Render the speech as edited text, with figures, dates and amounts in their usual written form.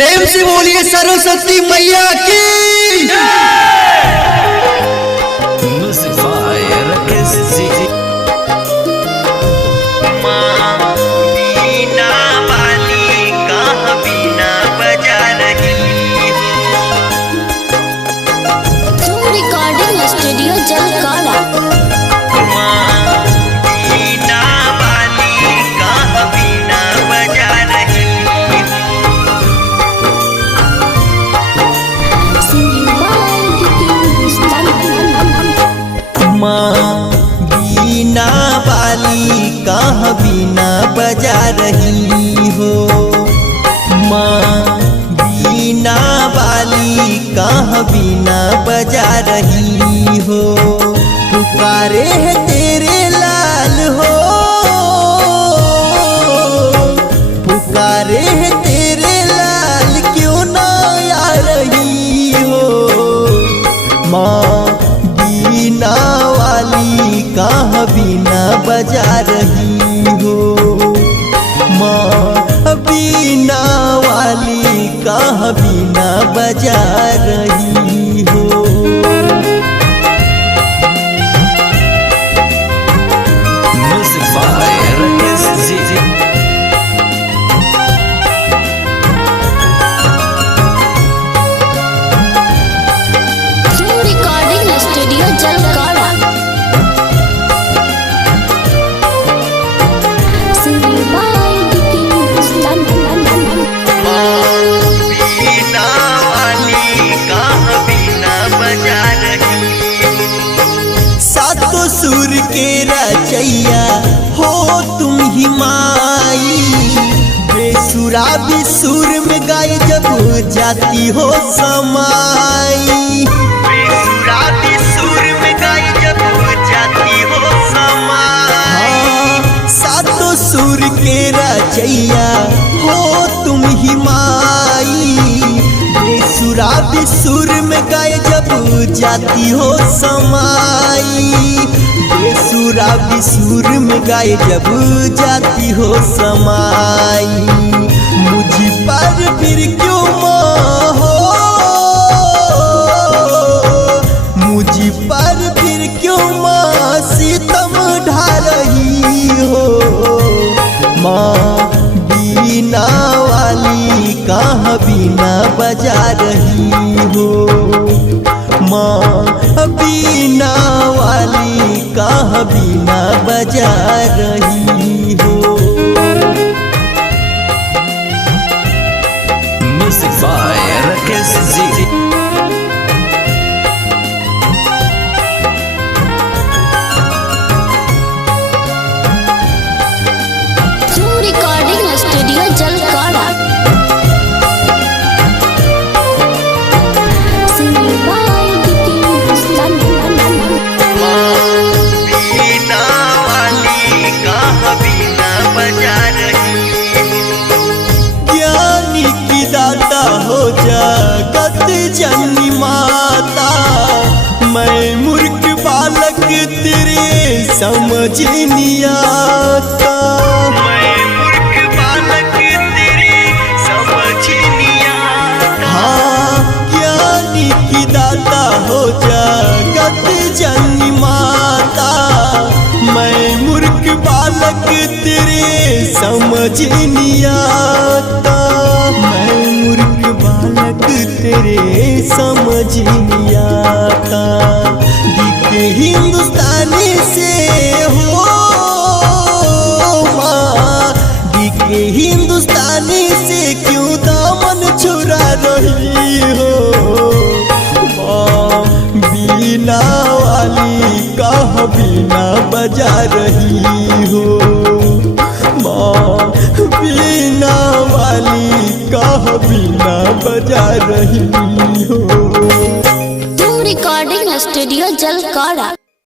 प्रेम से बोलिए सरस्वती मैया की। Recording studio Jalkada. माँ बीना वाली कहाँ बीना बजा रही हो। माँ बीना वाली कहाँ बीना बजा रही हो। पुकारे है तेरे लाल हो, पुकारे है तेरे लाल क्यों ना आ रही हो। माँ बीना वाली कहाँ बीना बजा रही हो। माँ बीना वाली कहाँ बीना बजा रही हो। Recording studio Jalkada. सातों सुर के रचैया हो तुम ही माई। बेसुरा भी सुर में गाय जब जाती हो समाई। बेसुरा भी सुर में गाय जब जाती हो समाई। सातों सुर के रचैया हो तुम ही माई। बेसुरा भी सुर में गाय जब जाती हो समाई। बेसुरा भी सुर में गाय जब जाती हो समाई। मुझ पर फिर क्यों माँ हो, मुझ पर फिर क्यों माँ सितम ढा रही हो। माँ बीना वाली कहाँ बीना बजा रही हो। माँ बीना वाली कहाँ बीना बजा रही हो। Music by Rakesh ji. Recording studio Jalkada. ज्ञानी की दाता हो जगत जननी माता। मैं मूर्ख बालक तेरे समझ नहीं आता। मैं मूर्ख बालक तेरे समझ नहीं आता। हाँ ज्ञानी की दाता हो जगत जननी माता। मैं मूर्ख बालक तेरे समझ नहीं आता। मैं मूर्ख बालक तेरे समझ नहीं आता। दिखे हिंदुस्तानी से हो माँ, दिखे हिंदुस्तानी से क्यों दामन छुरा रही हो। माँ बीना वाली कहाँ बीना बजा रही हो। माँ बीना वाली कहाँ बीना बजा रही